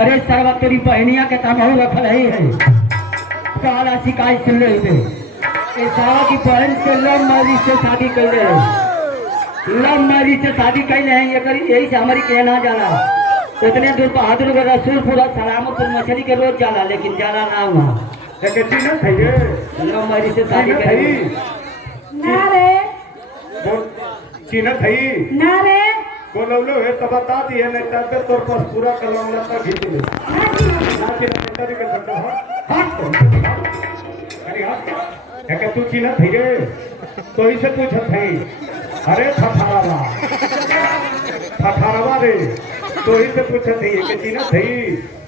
अरे सरवा तेरी बहनिया के तमाम रखल है काला शिकायत सुन रहे थे सारा की बहन से लव मैरिज से शादी कर रहे हैं। लव मैरिज से शादी कर रहे हैं ये करी यही से हमारी कहना जाना उतने दूर बहादुर का रसूलपुर सलामतपुर मछली के रोज जाला लेकिन जाला ना वहाँ लव मैरिज से शादी करी ना रे चिन्ह थई ना रे बोलवलो है तब बता दिए नहीं तब तोर पास पूरा करवाऊंगा तब खींच ले ना चिन्ह तरी कर सकता है हट अरे हट है कि तू चिन्ह थई रे तो इसे पूछत है अरे ठठारवा रे तो इसे पूछत है कि चिन्ह थई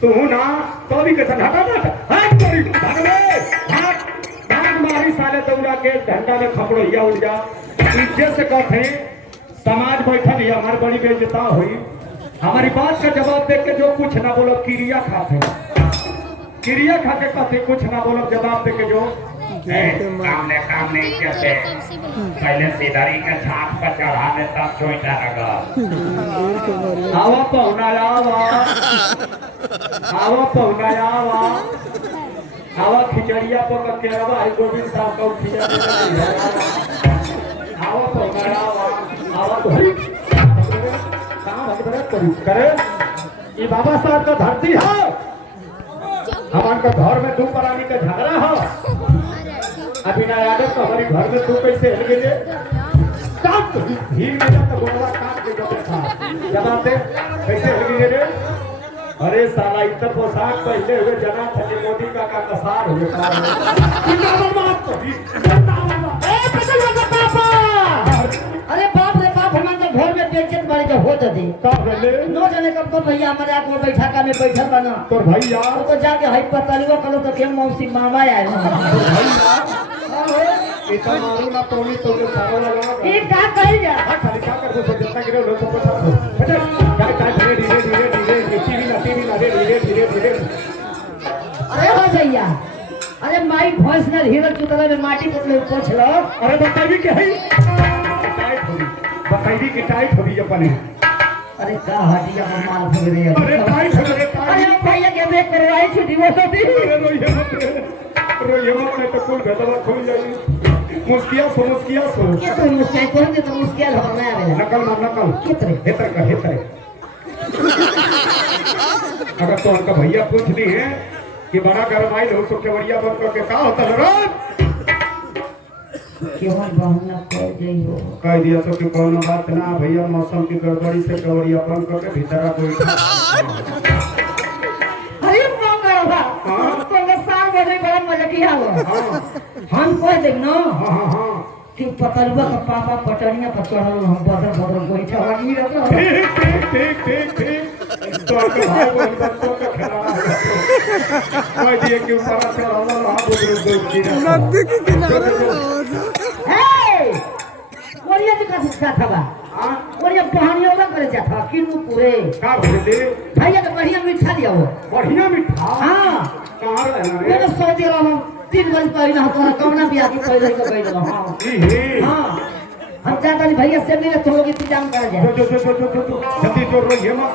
तू ना तो भी कसन हटा हट तेरी भाग ले हट मारी साले दौड़ा के घंटा में खपड़ो या उड़ जा इज्जत से कहते समाज बैठल है हमारी बड़ी बेइज्जता हुई हमारी बात का जवाब देख के जो कुछ ना बोलो क्रिया खाते कहते कुछ ना बोलो जवाब दे के जो काम ने इज्जत है पहले सीधारी का छाप पर चढ़ा दे तब जोइटा लगा आवा पहुना आवा खिचड़िया पर केरवा है गोविंद साहब को खिचड़िया आवा पहुना आवा तो करे ये बाबा साहब का धरती है हमारे घर में दो प्राणी का झगड़ा है अभिनय यादव तो हमारे घर में दो कैसे हिल गए भीड़ में तो गोलवा काट के जाते था जवाब दे कैसे हिल गए रे अरे साला इतना पोशाक पहले हुए जना था कि मोदी का कसार हो गया अरे बाप रे बाप हमारे घर में टेंशन वाली जब हो जाती नो जाने कब तो भैया हमारे आग में बैठा का में बैठल बना तो भैया तो जाके हाई पतलुआ करो तो के मौसी मामा आए इतना मारू ना टोली तो सारा लगा ये का कही जा खाली क्या कर दो जितना गिरे लोग सबको छाप बेटा क्या धीरे धीरे अरे हो भैया अरे माई भैंस ने हीरो चुतला में माटी पोछ लो अरे बताइए क्या है बताइए कि टाइट हो गई अपने अरे का हटिया में माल भग रही है अरे टाइट हो गई अरे भैया के देख करवाई छुट्टी वो तो दी रोइए मत तो कुल गदवा खुल जाई मुस्किया सो के तो मुस्किल कर दे तो मुस्किल हो ना आवेला नकल कितने हेतर अगर तो उनका भैया पूछ ली है कि बड़ा गरमाई हो तो केवड़िया बंद करके का होता है केवल बहना कर गई हो कह दिया तो कि कोनो बात ना भैया मौसम की गड़बड़ी से केवड़िया बंद करके भीतर कोई अरे मंगलवा तो के साथ बड़े बड़ा मजा किया हो हम कोई देख ना हां कि पतलुआ का पापा पटनिया पर चढ़ल हम बदर बैठा वाली रहता ठीक तो आपके भाई को अंदर तो खेला है दिए कि ऊपर से हम नदी की किनारे हे कोरिया जी का शिक्षा था बा हां कोरिया कहानियों में करे जाता किनु पूरे का बोले भैया तो बढ़िया मीठा लिया हो बढ़िया मीठा हां कहां रहना रे मेरे सऊदी अरब में 3 बजे पहले हमारा कौना भी आके पहले ही गई हां हां हम चाहते हैं भैया से मेरे तो लोग इंतजाम कर जाए जो जल्दी जोर रोइए मत